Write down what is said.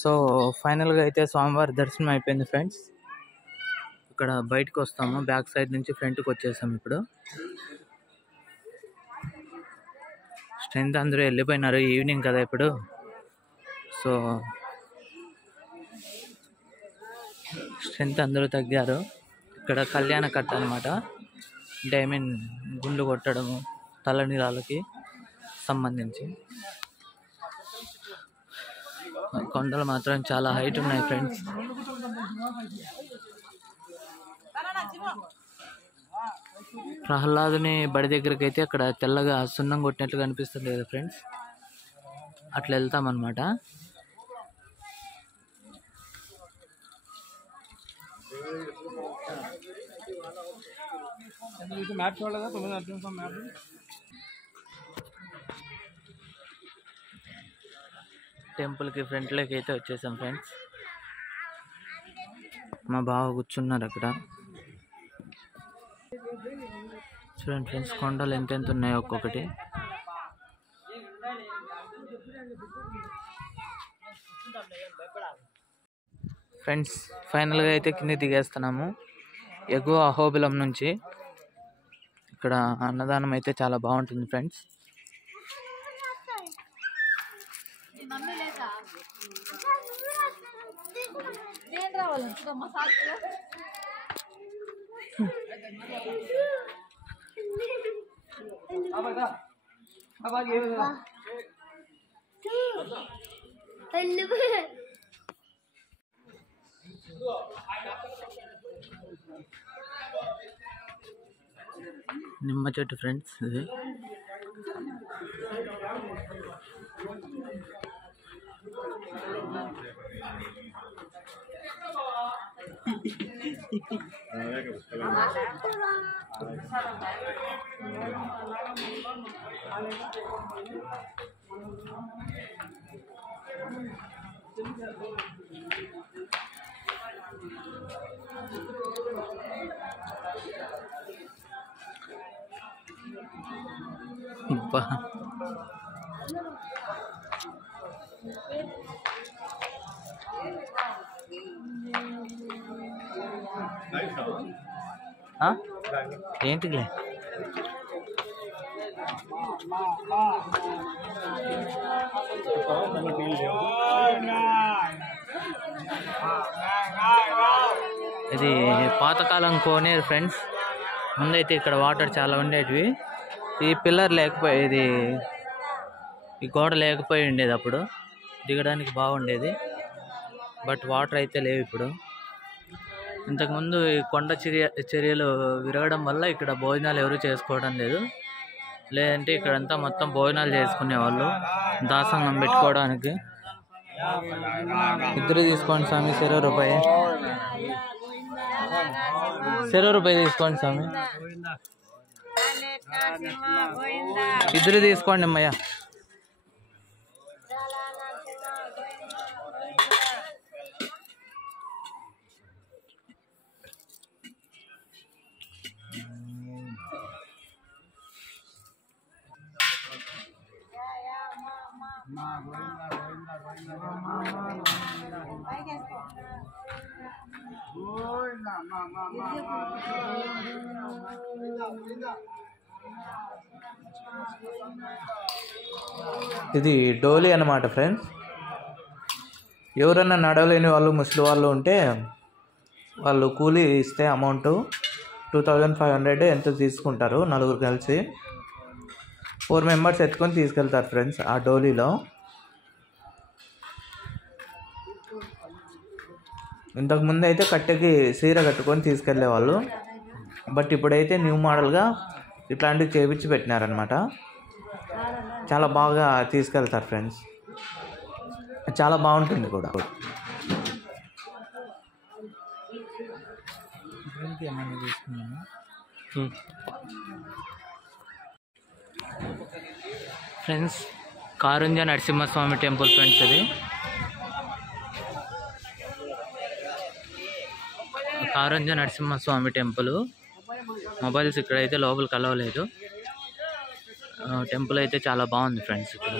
So ఫైనల్గా అయితే స్వామివారి దర్శనం అయిపోయింది ఫ్రెండ్స్. ఇక్కడ బయటకు వస్తాము, బ్యాక్ సైడ్ నుంచి ఫ్రంట్కి వచ్చేసాము. ఇప్పుడు స్ట్రెంత్ అందరూ వెళ్ళిపోయినారు, ఈవినింగ్ కదా ఇప్పుడు. సో స్ట్రెంత్ అందరూ తగ్గారు. ఇక్కడ కళ్యాణ కట్ట అనమాట, అంటే ఐ మీన్ గుండు కొట్టడము తలనీలాలకి సంబంధించి. కొండలు మాత్రం చాలా హైట్ ఉన్నాయి ఫ్రెండ్స్. ప్రహ్లాదుని బడి దగ్గరికి అయితే అక్కడ తెల్లగా సున్నం కొట్టినట్లు కనిపిస్తుంది కదా ఫ్రెండ్స్, అట్లా వెళ్తామన్నమాట. టెంపుల్కి ఫ్రంట్లోకి అయితే వచ్చేసాం ఫ్రెండ్స్. మా బావ కూర్చున్నారు అక్కడ. చూడండి ఫ్రెండ్స్, కొండలు ఎంతెంత ఉన్నాయో ఒక్కొక్కటి. ఫ్రెండ్స్ ఫైనల్గా అయితే కింద దిగేస్తున్నాము ఎగువ అహోబిలం నుంచి. ఇక్కడ అన్నదానం అయితే చాలా బాగుంటుంది ఫ్రెండ్స్. నిమ్మ చెట్టు ఫ్రెండ్స్ ఇది. ఏంటిలే ఇది పాతకాలం కోనేరు ఫ్రెండ్స్. ముందైతే ఇక్కడ వాటర్ చాలా ఉండేటివి. ఈ పిల్లర్ లేకపోయేది, ఈ గోడ లేకపోయి ఉండేది అప్పుడు, దిగడానికి బాగుండేది. బట్ వాటర్ అయితే లేవు ఇప్పుడు. ఇంతకుముందు ఈ కొండ చర్యలు విరగడం వల్ల ఇక్కడ భోజనాలు ఎవరు చేసుకోవడం లేదు. లేదంటే ఇక్కడంతా మొత్తం భోజనాలు చేసుకునేవాళ్ళు, దాసంగం పెట్టుకోవడానికి. ఇద్దరు తీసుకోండి స్వామి, 20 రూపాయి. 20 రూపాయి తీసుకోండి స్వామి, ఇద్దరు తీసుకోండి అమ్మయ్య. ఇది డోలీ అన్నమాట ఫ్రెండ్స్. ఎవరన్నా నడవలేని వాళ్ళు, ముసలి వాళ్ళు ఉంటే వాళ్ళు కూలీ ఇస్తే అమౌంట్ 2500 ఎంతో తీసుకుంటారు. నలుగురు కలిసి 4 మెంబర్స్ ఎత్తుకొని తీసుకెళ్తారు ఫ్రెండ్స్ ఆ డోలీలో. ఇంతకుముందు అయితే కట్టెకి సీర కట్టుకొని తీసుకెళ్లేవాళ్ళు. బట్ ఇప్పుడైతే న్యూ మోడల్గా ఇట్లాంటివి చేపించి పెట్టినారనమాట. చాలా బాగా తీసుకెళ్తారు ఫ్రెండ్స్, చాలా బాగుంటుంది కూడా. Friends Karunja Narasimhaswamy temple friends. ఇది కారుంజ నరసింహస్వామి టెంపుల్. మొబైల్స్ ఇక్కడైతే లోపలికి అలవలేదు. టెంపుల్ అయితే చాలా బాగుంది ఫ్రెండ్స్ ఇక్కడ.